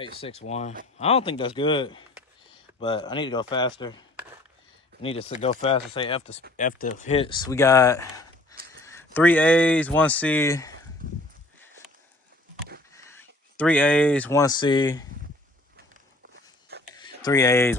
861. I don't think that's good, but I need to go faster. I need to go faster. Say F the hits. We got 3 A's, 1 C. 3 A's, 1 C. 3 A's, 1